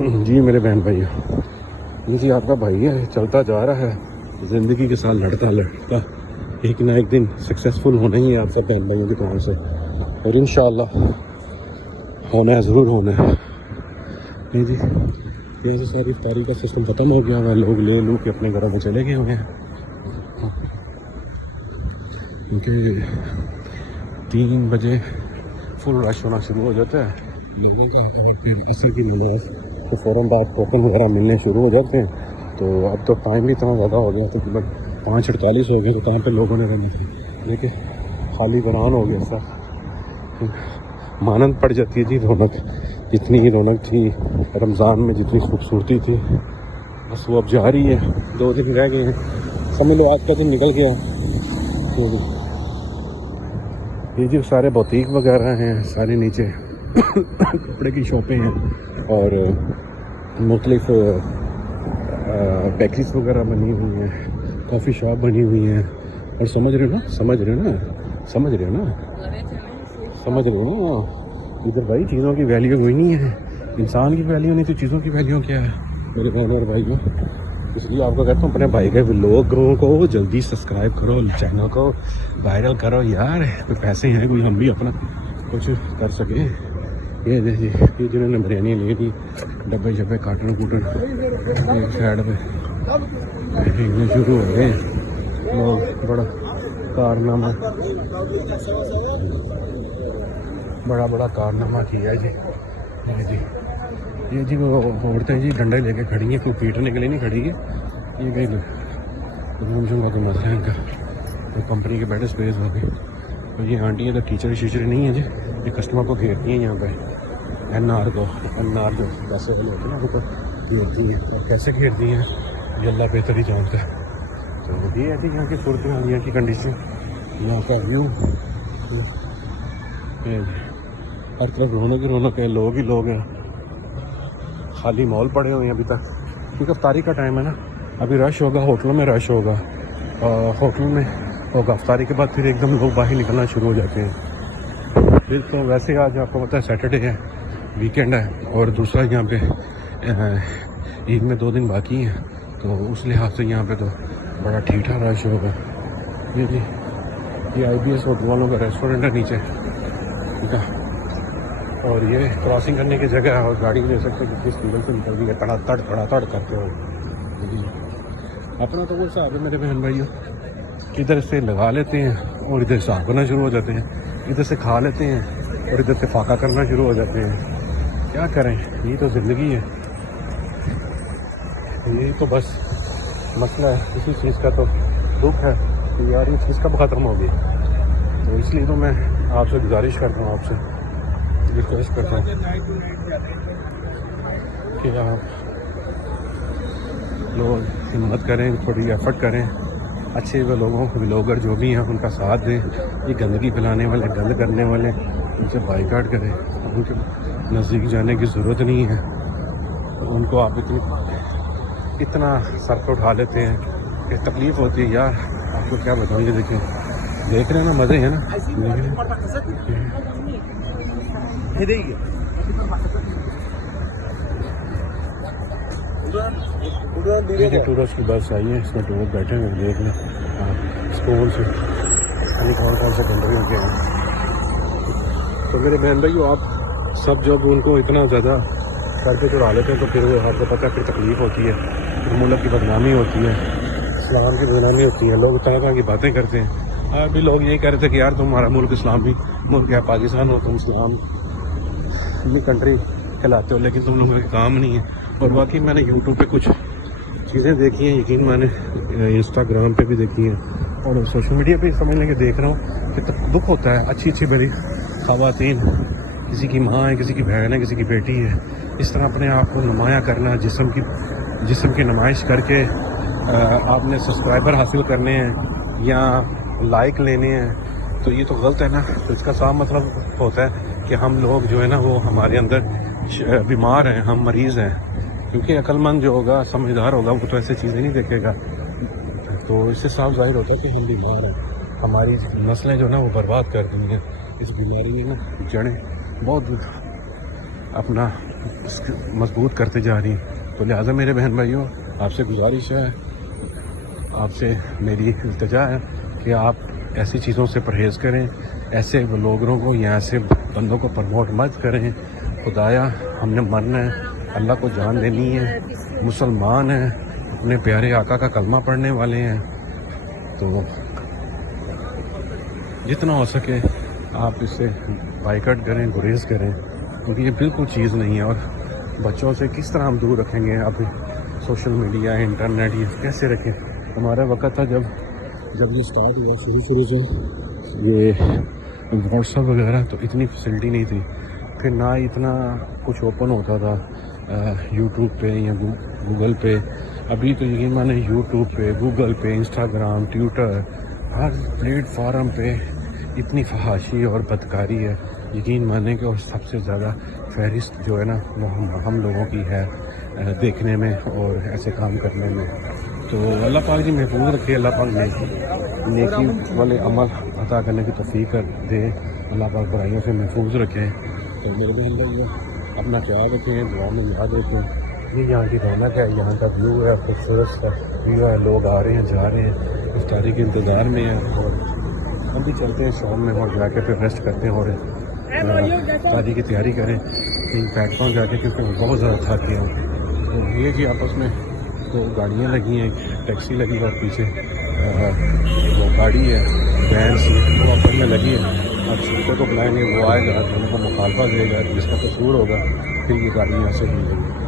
जी मेरे बहन भाई, ये जी आपका भाई है, चलता जा रहा है ज़िंदगी के साथ लड़ता लड़ता एक ना एक दिन सक्सेसफुल होना ही है आप सब बहन भाइयों की तरह से, और इंशाअल्लाह होना है, ज़रूर होना है। नहीं जी, ये जो सारी इफ्तारी का सिस्टम ख़त्म हो गया हुआ है, लोग ले लू के अपने घरों में चले गए हुए हैं, क्योंकि 3 बजे फुल रश होना शुरू हो जाता है लोगों का, और फिर असर की नमाज तो फ़ौरन बाद टोकन वगैरह मिलने शुरू हो जाते हैं। तो अब तो टाइम भी इतना ज़्यादा हो गया, तकरीबन 5:48 हो गए, तो कहाँ पे लोगों ने रहना थी, देखिए खाली बरान हो गया सब, मानंद पड़ जाती है जी रौनक। जितनी ही रौनक थी रमज़ान में, जितनी खूबसूरती थी, बस वो अब जा रही है। 2 दिन रह गए हैं, समझ लो आज का दिन निकल गया। तो ये जो सारे बुटीक वगैरह हैं, सारे नीचे कपड़े की शॉपें हैं और मुख्तलिफ बेकरीज वगैरह बनी हुई हैं, कॉफ़ी शॉप बनी हुई हैं। और समझ रहे हो ना, समझ रहे हो ना, समझ रहे हो ना, समझ रहे हो ना, इधर भाई चीज़ों की वैल्यू कोई नहीं है, इंसान की वैल्यू नहीं तो चीज़ों की वैल्यू क्या है मेरे बहनों और भाइयों। इसलिए आपको कहता हूँ अपने भाई के लोगों को जल्दी सब्सक्राइब करो, चैनल को वायरल करो यार, कोई पैसे हैं कोई हम भी अपना कुछ कर सकें। ये देखिए, ये जिन्होंने बिरयानी ले ली, डब्बे शब्बे काटन कूटन एक साइड पे शुरू हो गए लोग, बड़ा कारनामा, बड़ा बड़ा कारनामा किया जी। ये जी वो औरतें जी डंडे लेके खड़ी हैं, कोई पीटने के लिए नहीं खड़ी है, ये कहीं का कोई मसला है इनका, तो कंपनी के बैठे स्पेस हो गई। तो ये आंटी है तो टीचर शीचर नहीं है जी, ये कस्टमर को घेरती हैं यहाँ पे, एनआर जो पैसे वाले होते हैं ना उनको घेरती हैं, और कैसे घेरती हैं ये अल्लाह बेहतर ही जानता है। तो ये है कि यहाँ की सूरत हाल, यहाँ की कंडीशन, यहाँ का व्यू, हर तरफ रौनक ही रौनक है, लोग ही लोग हैं, खाली मॉल पड़े हुए हैं अभी तक, क्योंकि अफ्तारी का टाइम है ना, अभी रश होगा, होटलों में रश होगा, होटल में होगा अफ्तारी के बाद, फिर एकदम लोग बाहर निकलना शुरू हो जाते हैं। फिर तो वैसे आज आपको पता है सैटरडे है, वीकेंड है, और दूसरा यहाँ पे ईद में 2 दिन बाकी हैं, तो उस लिहाज से यहाँ पे तो बड़ा ठीक ठाक रश होगा। ये जी ये IBS होटल वालों का रेस्टोरेंट है नीचे, ठीक है, और ये क्रॉसिंग करने की जगह है, और गाड़ी देख सकते हैं किस स्पीड से निकल रही है, तड़ करते हो जी। अपना तो वो हिसाब है मेरे बहन भाइयों, इधर से लगा लेते हैं और इधर साफ करना शुरू हो जाते हैं, इधर से खा लेते हैं और इधर से फाका करना शुरू हो जाते हैं। क्या करें, ये तो ज़िंदगी है, ये तो बस मसला है, इसी चीज़ का तो दुख है कि यार ये चीज़ कब ख़त्म होगी। तो इसलिए तो मैं आपसे गुजारिश करता हूँ, आपसे रिक्वेस्ट करता हूँ कि आप लोग हिम्मत करें, थोड़ी एफर्ट करें, अच्छे वो लोगों व्लॉगर जो भी हैं उनका साथ दें। ये गंदगी फैलाने वाले, गंद करने वाले, उनसे बाइकाट करें, उनके नज़दीक जाने की ज़रूरत नहीं है। उनको आप इतना सर पे उठा लेते हैं कि तकलीफ़ होती है यार, आपको क्या बताऊँ। ये देखें, देख रहे हैं ना, मज़े हैं ना, ये टूरिस्ट की बस आई है, इसमें टूरिस्ट बैठे हुए, देख लें स्कूल से कौन से कंट्रियों के हैं। तो मेरे बहन भाइयों, आप सब जब उनको इतना ज़्यादा सर पे चढ़ा लेते हैं तो फिर वो आपको पता है, फिर तकलीफ़ होती है, फिर मुल्क की बदनामी होती है, इस्लाम की बदनामी होती है, लोग तरह तरह की बातें करते हैं। अभी लोग यही कह रहे थे कि यार तुम्हारा मुल्क इस्लामी मुल्क है, पाकिस्तान हो, तुम इस्लाम की कंट्री कहलाते हो, लेकिन तुम लोगों का काम नहीं है। और बाकी मैंने यूट्यूब पे कुछ चीज़ें देखी हैं, यकीन मैंने इंस्टाग्राम पे भी देखी हैं, और सोशल मीडिया पे समझ लेंगे देख रहा हूँ कि दुख होता है। अच्छी अच्छी बड़ी ख़वातीन, किसी की माँ है, किसी की बहन है, किसी की बेटी है, इस तरह अपने आप को नुमाया करना, जिस्म की नुमाइश करके आपने सब्सक्राइबर हासिल करने हैं या लाइक लेने हैं, तो ये तो गलत है ना। तो इसका साफ मतलब होता है कि हम लोग जो है ना, वो हमारे अंदर बीमार हैं, हम मरीज़ हैं। क्योंकि अक्लमंद जो होगा, समझदार होगा, वो तो ऐसी चीज़ें नहीं देखेगा। तो इससे साफ जाहिर होता है कि हम बीमार हैं, हमारी नस्लें जो ना वो बर्बाद कर दी हैं। इस बीमारी ने ना जड़ें बहुत अपना मजबूत करते जा रही हैं। तो लिहाजा मेरे बहन भाइयों, आपसे गुजारिश है, आपसे मेरी इल्तिजा है कि आप ऐसी चीज़ों से परहेज़ करें, ऐसे ब्लॉगरों को या ऐसे बंदों को प्रमोट मत करें। खुदाया हमने मरना है, अल्लाह को जान देनी है, मुसलमान हैं, अपने प्यारे आका का कलमा पढ़ने वाले हैं। तो जितना हो सके आप इससे बाइकआउट करें, गुरेज करें, क्योंकि ये बिल्कुल चीज़ नहीं है। और बच्चों से किस तरह हम दूर रखेंगे? अभी सोशल मीडिया, इंटरनेट, ये कैसे रखें? हमारा वक्त था जब ये स्टार्ट हुआ शुरू से, ये व्हाट्सअप वगैरह, तो इतनी फैसिलिटी नहीं थी, फिर ना इतना कुछ ओपन होता था यूट्यूब पे या गूगल पे। अभी तो यकीन माने यूट्यूब पे, गूगल पे, इंस्टाग्राम, ट्विटर, हर प्लेटफार्म पे इतनी फहाशी और बदकारी है, यकीन माने कि। और सबसे ज़्यादा फहरिस्त जो है ना, वो हम लोगों की है देखने में और ऐसे काम करने में। तो अल्लाह पाक जी महफूज रखे, अल्लाह पाक नेकी वाले अमल अता करने की तौफीक दे, अल्लाह पाक बुराइयों से महफूज रखे। तो मेरे बहन लोग अपना ख्याल रखें, दुआ में याद रखें। ये यहाँ की रौनक है, यहाँ का व्यू है, खूबसूरत सा व्यू है, लोग आ रहे हैं, जा रहे हैं, इफ्तारी के इंतज़ार में है। और हम भी चलते हैं शाम में और जाके फिर रेस्ट करते हैं और इफ्तारी की तैयारी करें कहीं प्लेटफॉर्म जाके, क्योंकि मैं बहुत ज़्यादा थक गया हूँ। तो ये कि आपस में दो गाड़ियाँ लगी हैं, टैक्सी लगी है और पीछे वो गाड़ी है वैन सी, वो आपस में लगी है। अब स्पीकर को बुलाएंगे, वो आएगा तो उनको मुखालफा देगा, जिसका कसूर होगा फिर ये गाड़ी यहाँ से मिलेगी।